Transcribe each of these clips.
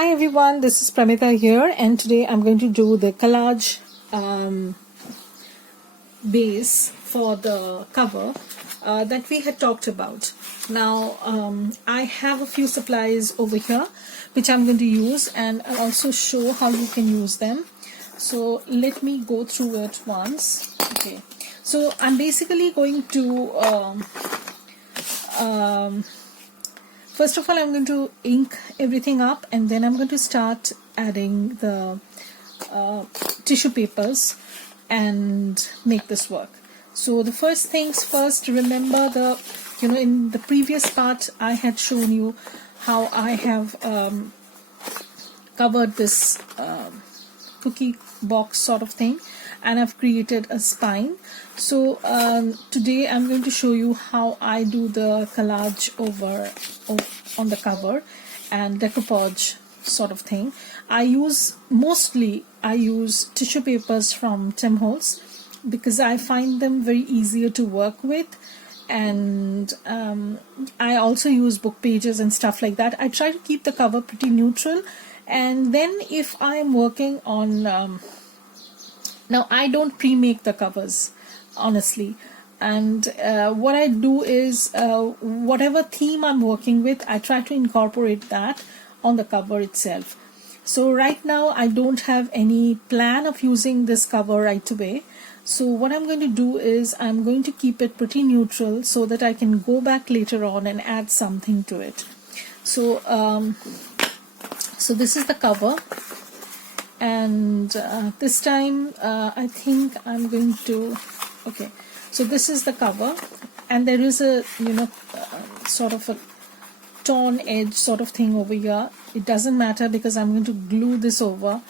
Hi everyone, this is Pramita here, and today I'm going to do the collage base for the cover that we had talked about. Now I have a few supplies over here which I'm going to use, and I'll also show how you can use them. So let me go through it once. Okay, so I'm basically going to first of all, I'm going to ink everything up, and then I'm going to start adding the tissue papers and make this work. So the first things first, remember in the previous part I had shown you how I have covered this cookie box sort of thing, and I've created a spine. So today I'm going to show you how I do the collage on the cover and decoupage sort of thing. Mostly I use tissue papers from Tim Holtz because I find them very easier to work with, and I also use book pages and stuff like that. I try to keep the cover pretty neutral, and then if I'm working on now I don't pre-make the covers honestly, and what I do is whatever theme I'm working with, I try to incorporate that on the cover itself. So right now I don't have any plan of using this cover right away, so what I'm going to do is I'm going to keep it pretty neutral so that I can go back later on and add something to it. So so this is the cover, and this time I think I'm going to, okay, so this is the cover, and there is a sort of a torn edge sort of thing over here. It doesn't matter because I'm going to glue this over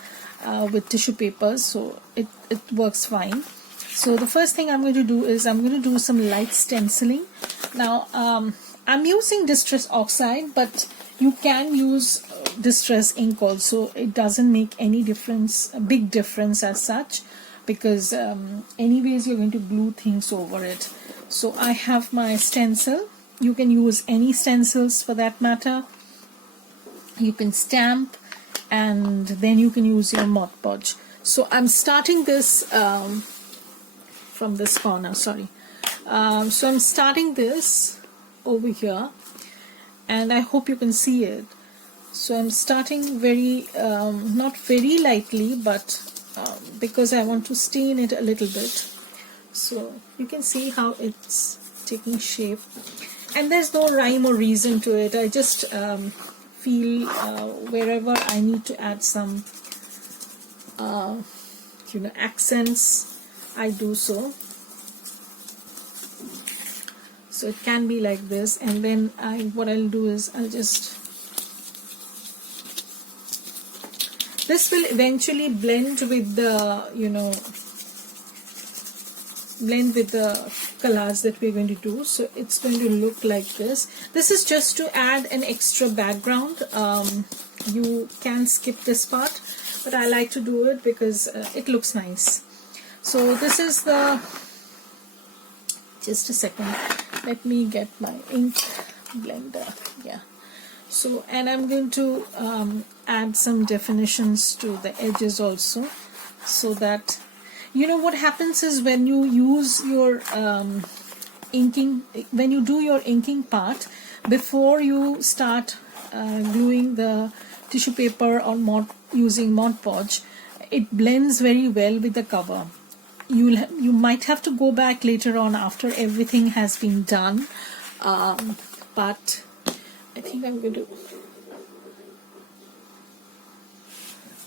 with tissue papers, so it works fine. So the first thing I'm going to do is I'm going to do some light stenciling. Now I'm using distress oxide, but you can use distress ink also. It doesn't make any difference, a big difference as such, because anyways you're going to glue things over it. So I have my stencil. You can use any stencils for that matter. You can stamp, and then you can use your Mod Podge. So I'm starting this from this corner, sorry. So I'm starting this over here, and I hope you can see it. So I'm starting very not very lightly, but because I want to stain it a little bit, so you can see how it's taking shape, and there's no rhyme or reason to it. I just feel wherever I need to add some accents, I do so. So it can be like this, and then what I'll do is I'll just, this will eventually blend with the collage that we're going to do. So it's going to look like this. This is just to add an extra background. You can skip this part, but I like to do it because it looks nice. So this is the, just a second, let me get my ink blender. Yeah. So, and I'm going to add some definitions to the edges also, so that what happens is when you use your inking, when you do your inking part, before you start gluing the tissue paper on using Mod Podge, it blends very well with the cover. You might have to go back later on after everything has been done, but I think I'm going to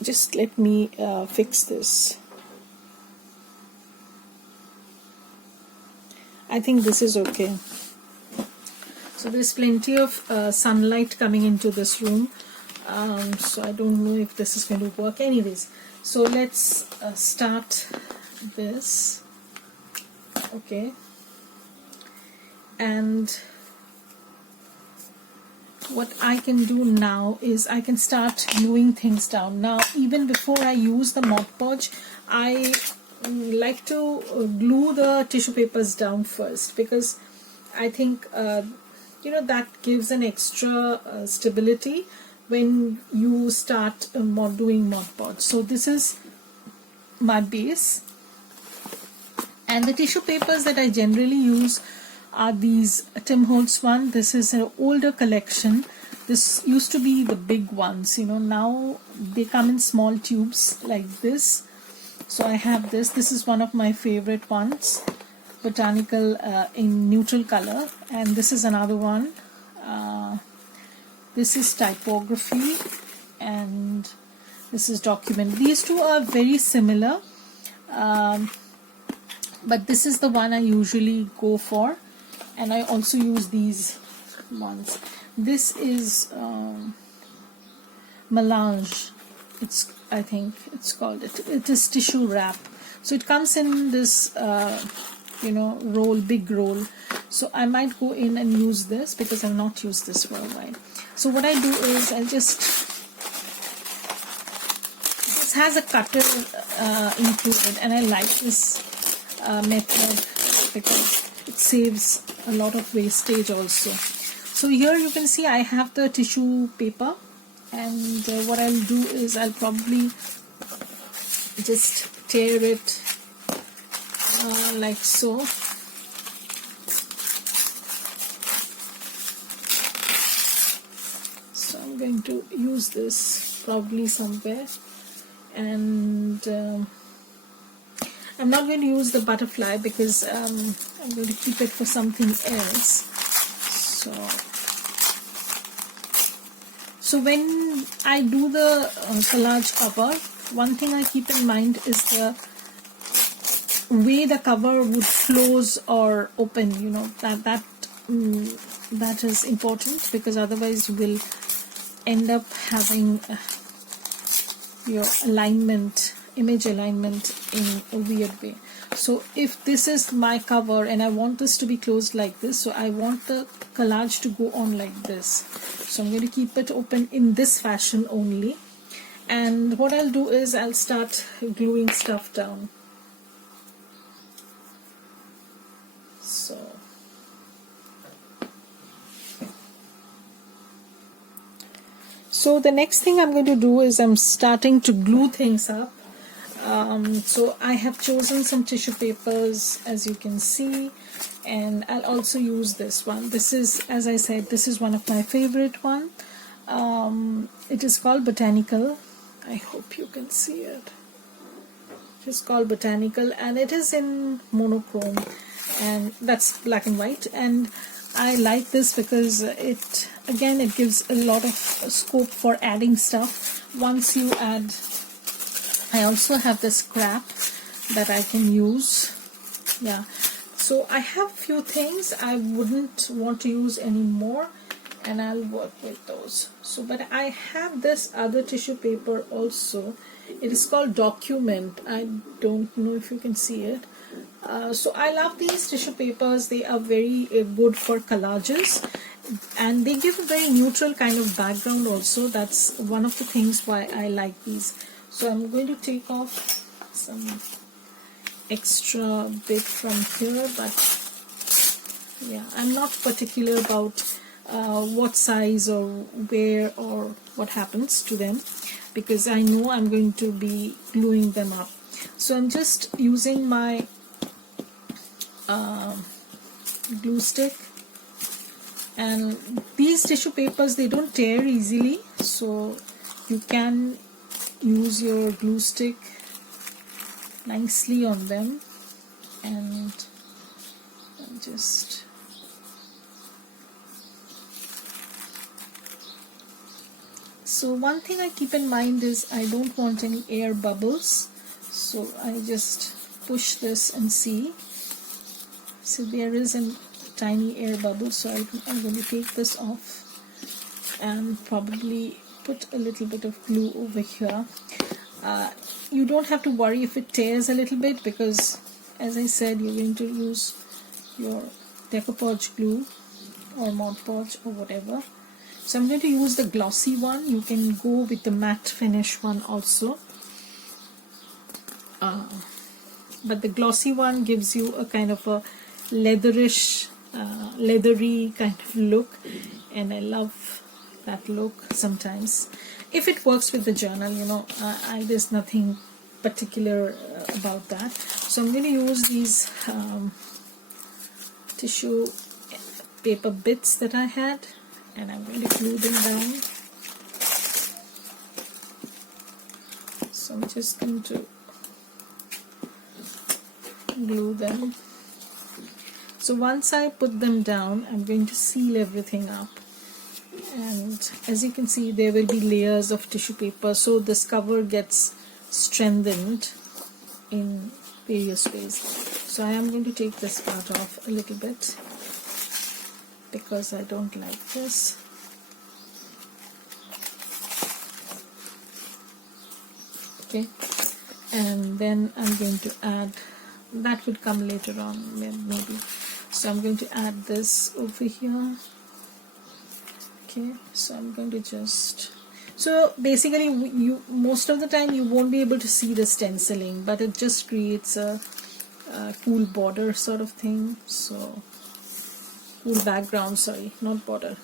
just, let me fix this. I think this is okay. So there's plenty of sunlight coming into this room, so I don't know if this is going to work. Anyways, so let's start this. Okay, and what I can do now is I can start gluing things down. Now, even before I use the Mod Podge, I like to glue the tissue papers down first, because I think that gives an extra stability when you start doing Mod Podge. So this is my base, and the tissue papers that I generally use are these Tim Holtz one. This is an older collection. This used to be the big ones, you know. Now they come in small tubes like this. So I have this. This is one of my favorite ones, botanical in neutral color, and this is another one. This is typography, and this is document. These two are very similar, but this is the one I usually go for, and I also use these ones. This is melange. I think it's called it. It is tissue wrap. So it comes in this roll, big roll. So I might go in and use this because I've not used this for a while. So what I do is this has a cutter included, and I like this method because it saves a lot of wastage also. So here you can see I have the tissue paper, and what I'll do is I'll probably just tear it like so. So I'm going to use this probably somewhere, and I'm not going to use the butterfly because I'm going to keep it for something else. So when I do the collage cover, one thing I keep in mind is the way the cover would close or open. You know, that is important, because otherwise you will end up having your alignment, image alignment in a weird way. So if this is my cover and I want this to be closed like this, so I want the collage to go on like this. So I'm going to keep it open in this fashion only. And what I'll do is I'll start gluing stuff down. So the next thing I'm going to do is I'm starting to glue things up. So I have chosen some tissue papers, as you can see, and I'll also use this one. This is, as I said, this is one of my favorite one. It is called Botanical. I hope you can see it. It is called Botanical, and it is in monochrome, and that's black and white. And I like this because it gives a lot of scope for adding stuff. Once you add, I also have the scrap that I can use. Yeah, so I have a few things I wouldn't want to use anymore, and I'll work with those. So, but I have this other tissue paper also. It is called Document. I don't know if you can see it. So I love these tissue papers. They are very good for collages, and they give a very neutral kind of background also. That's one of the things why I like these. So I'm going to take off some extra bit from here, but yeah, I'm not particular about what size or where or what happens to them, because I know I'm going to be gluing them up. So I'm just using my glue stick, and these tissue papers, they don't tear easily, so you can use your glue stick nicely on them, and just so one thing I keep in mind is I don't want any air bubbles, so I just push this and see. So there is a tiny air bubble, so I'm going to take this off and probably put a little bit of glue over here. You don't have to worry if it tears a little bit, because as I said, you're going to use your decoupage glue or Mod Podge or whatever. So I'm going to use the glossy one. You can go with the matte finish one also. But the glossy one gives you a kind of a leathery kind of look, and I love that look sometimes. If it works with the journal, you know, there's nothing particular about that. So I'm going to use these tissue paper bits that I had, and I'm going to glue them down. So I'm just going to glue them. So once I put them down, I'm going to seal everything up, and as you can see, there will be layers of tissue paper, so this cover gets strengthened in various ways. So I am going to take this part off a little bit because I don't like this. Okay, and then I'm going to add, that would come later on maybe. So I'm going to add this over here. Okay, so I'm going to just, so basically you most of the time you won't be able to see the stenciling, but it just creates a cool border sort of thing. So cool background, sorry, not border.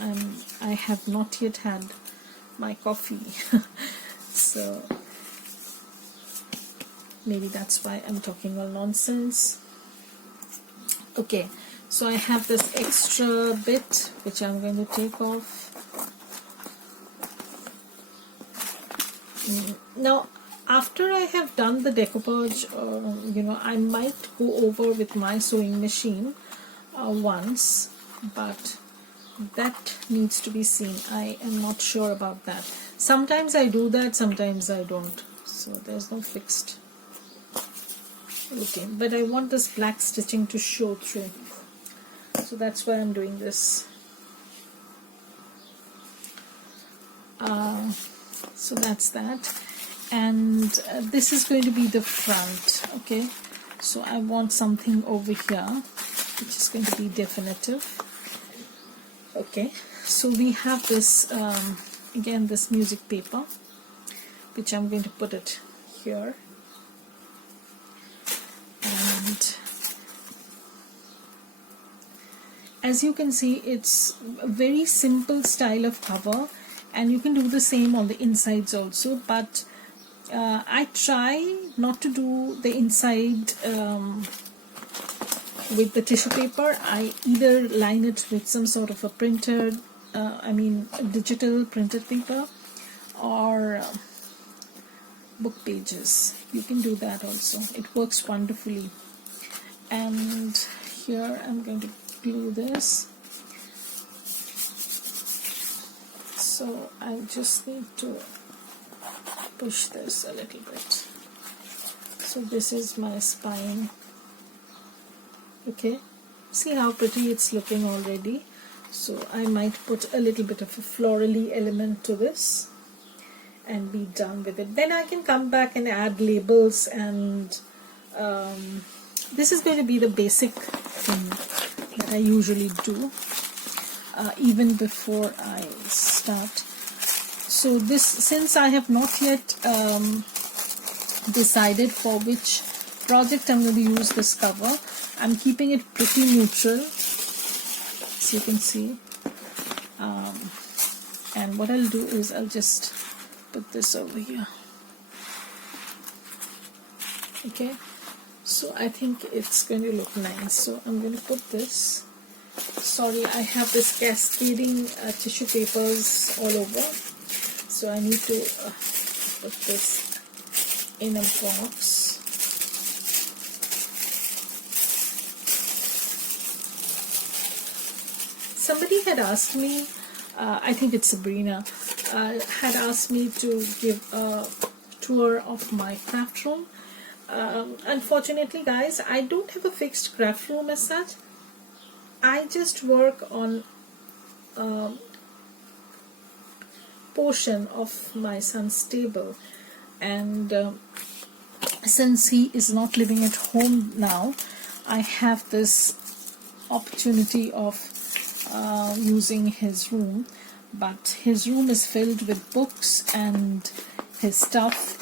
And I have not yet had my coffee so maybe that's why I'm talking all nonsense. Okay, so I have this extra bit which I'm going to take off. Now after I have done the decoupage, you know, I might go over with my sewing machine once, but that needs to be seen. I am not sure about that. Sometimes I do that, sometimes I don't, so there's no fixed routine, but I want this black stitching to show through, so that's why I'm doing this. So that's that, and this is going to be the front. Okay, so I want something over here which is going to be definitive. Okay, so we have this again, this music paper, which I'm going to put it here, and as you can see, it's a very simple style of cover, and you can do the same on the insides also, but I try not to do the inside with the tissue paper. I either line it with some sort of a printed, digital printed paper, or book pages. You can do that also. It works wonderfully. And here I'm going to glue this. So I just need to push this a little bit. So this is my spine. Okay, see how pretty it's looking already. So I might put a little bit of a florally element to this and be done with it. Then I can come back and add labels, and this is going to be the basic thing that I usually do even before I start. So this, since I have not yet decided for which project I'm going to use this cover, I'm keeping it pretty neutral, as you can see. And what I'll do is I'll just put this over here. Okay, so I think it's going to look nice. So I'm going to put this. Sorry, I have this cascading tissue papers all over, so I need to put this in a box. Somebody had asked me, I think it's Sabrina, had asked me to give a tour of my craft room. Unfortunately, guys, I don't have a fixed craft room as such. I just work on a portion of my son's table, and since he is not living at home now, I have this opportunity of using his room, but his room is filled with books and his stuff,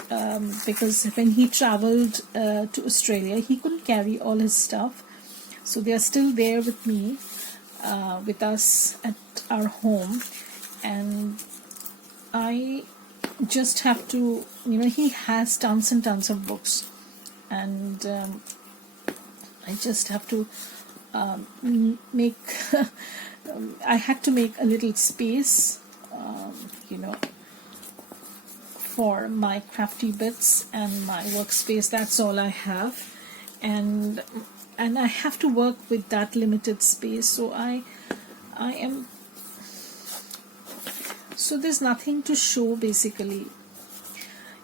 because when he traveled to Australia, he couldn't carry all his stuff, so they are still there with me, with us at our home, and I just have to, he has tons and tons of books, and I just have to make I had to make a little space, for my crafty bits and my workspace. That's all I have, and I have to work with that limited space. So so there's nothing to show basically,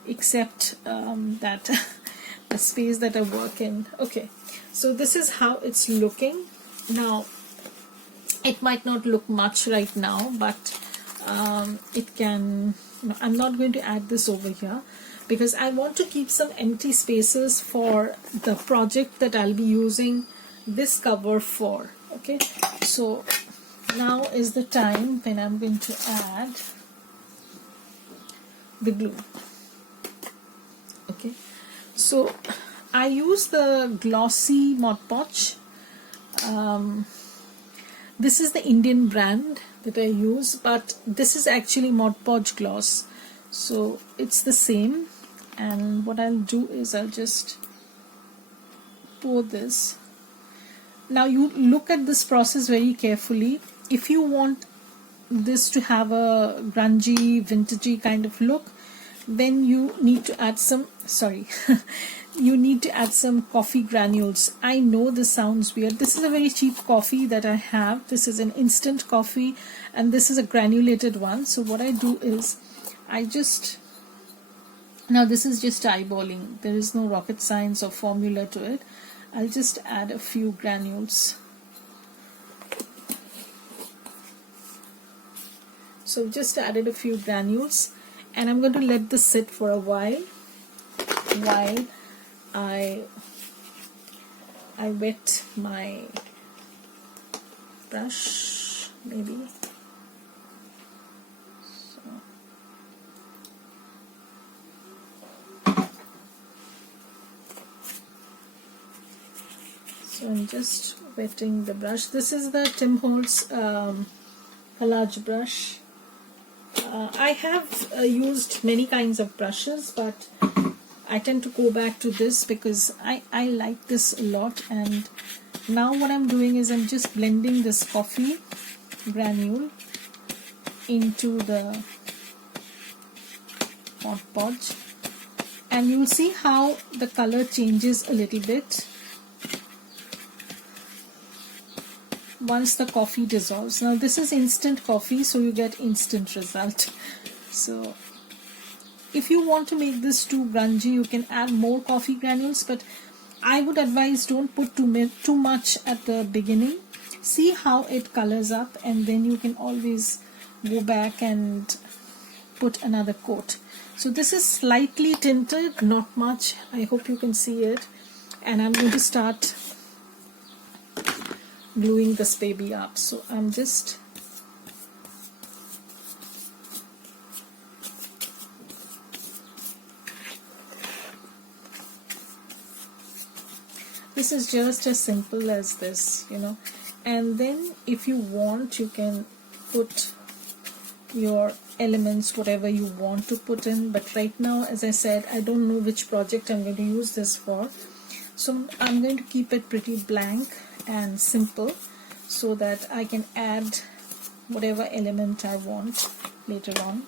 except that the space that I work in. Okay, so this is how it's looking now. It might not look much right now, but it can. I'm not going to add this over here because I want to keep some empty spaces for the project that I'll be using this cover for. Okay, so now is the time when I'm going to add the glue. Okay, so I use the glossy Mod Podge. This is the Indian brand that I use, but this is actually Mod Podge gloss, so it's the same. And what I'll do is I'll just pour this. Now you look at this process very carefully. If you want this to have a grungy, vintagey kind of look, then you need to add some, you need to add some coffee granules. I know this sounds weird. This is a very cheap coffee that I have. This is an instant coffee, and this is a granulated one. So what I do is now this is just eyeballing. There is no rocket science or formula to it. I'll just add a few granules. So just added a few granules, and I'm going to let this sit for a while I wet my brush, maybe. So I'm just wetting the brush. This is the Tim Holtz collage brush. I have used many kinds of brushes, but I tend to go back to this because I like this a lot. And now what I'm doing is I'm just blending this coffee granule into the Mod Podge, and you'll see how the color changes a little bit once the coffee dissolves. Now this is instant coffee, so you get instant result. So if you want to make this too grungy, you can add more coffee granules, but I would advise don't put too much at the beginning. See how it colors up, and then you can always go back and put another coat. So this is slightly tinted, not much. I hope you can see it. And I'm going to start gluing this baby up. So I'm just this is just as simple as this, and then if you want, you can put your elements, whatever you want to put in. But right now, as I said, I don't know which project I'm going to use this for, so I'm going to keep it pretty blank and simple so that I can add whatever element I want later on.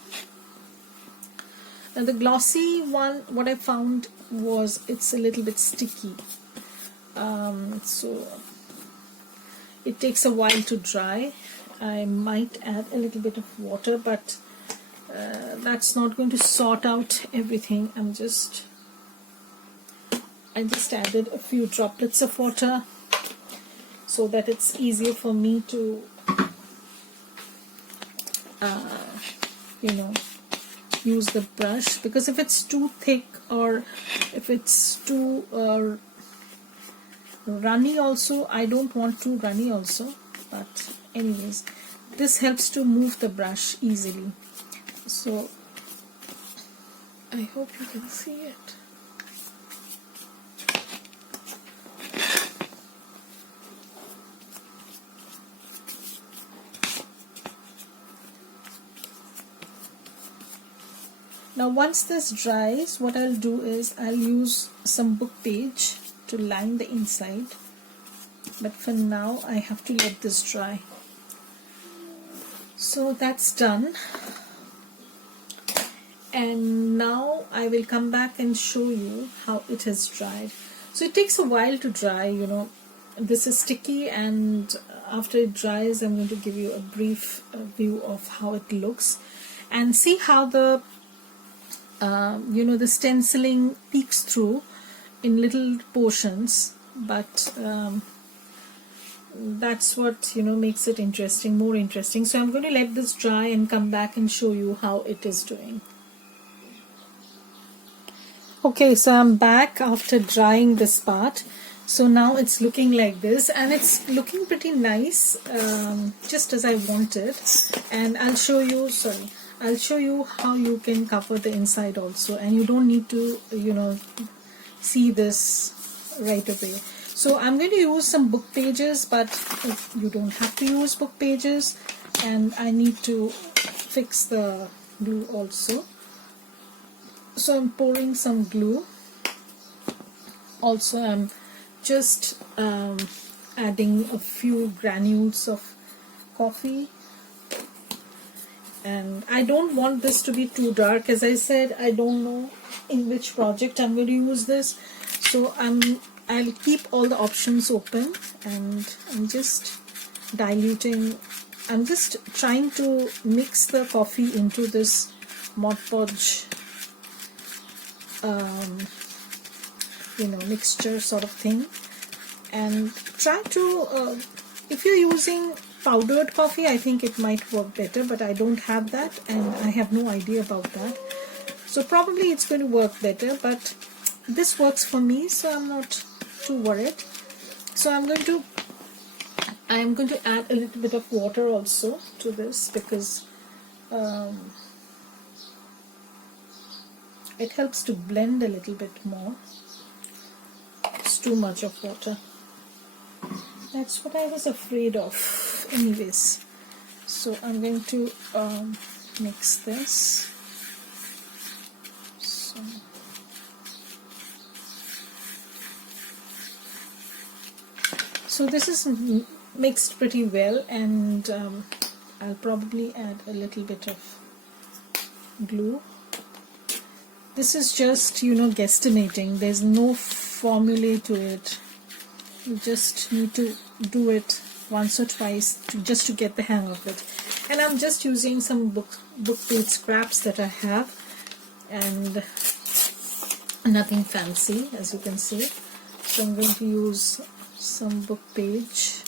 Now the glossy one, what I found was it's a little bit sticky, so it takes a while to dry. I might add a little bit of water, but that's not going to sort out everything. I just added a few droplets of water so that it's easier for me to use the brush, because if it's too thick or if it's too runny also, I don't want too runny also. But anyways, this helps to move the brush easily. So I hope you can see it. Now once this dries, what I'll do is I'll use some book page to line the inside, but for now I have to let this dry. So that's done, and now I will come back and show you how it has dried. So it takes a while to dry, you know. This is sticky, and after it dries I'm going to give you a brief view of how it looks, and see how the you know, the stenciling peeks through in little portions, but that's what, you know, makes it interesting, more interesting. So I'm going to let this dry and come back and show you how it is doing. Okay, so I'm back after drying this part. So now it's looking like this, and it's looking pretty nice, just as I wanted. And I'll show you how you can cover the inside also, and you don't need to, you know, see this right away. So I'm going to use some book pages, but you don't have to use book pages, and I need to fix the glue also. So I'm pouring some glue. Also I'm just adding a few granules of coffee, and I don't want this to be too dark. As I said, I don't know in which project I'm going to use this, so I'll keep all the options open, and I'm just diluting. I'm just trying to mix the coffee into this Mod Podge you know, mixture sort of thing, and try to if you're using powdered coffee, I think it might work better, but I don't have that and I have no idea about that, so probably it's going to work better, but this works for me, so I'm not too worried. So I'm going to add a little bit of water also to this, because it helps to blend a little bit more. It's too much of water. That's what I was afraid of anyways. So I'm going to mix this. So this is mixed pretty well, and I'll probably add a little bit of glue. This is just, you know, guesstimating. There's no formula to it. You just need to do it once or twice just to get the hang of it. And I'm just using some book page scraps that I have, and nothing fancy, as you can see. So I'm going to use some book page.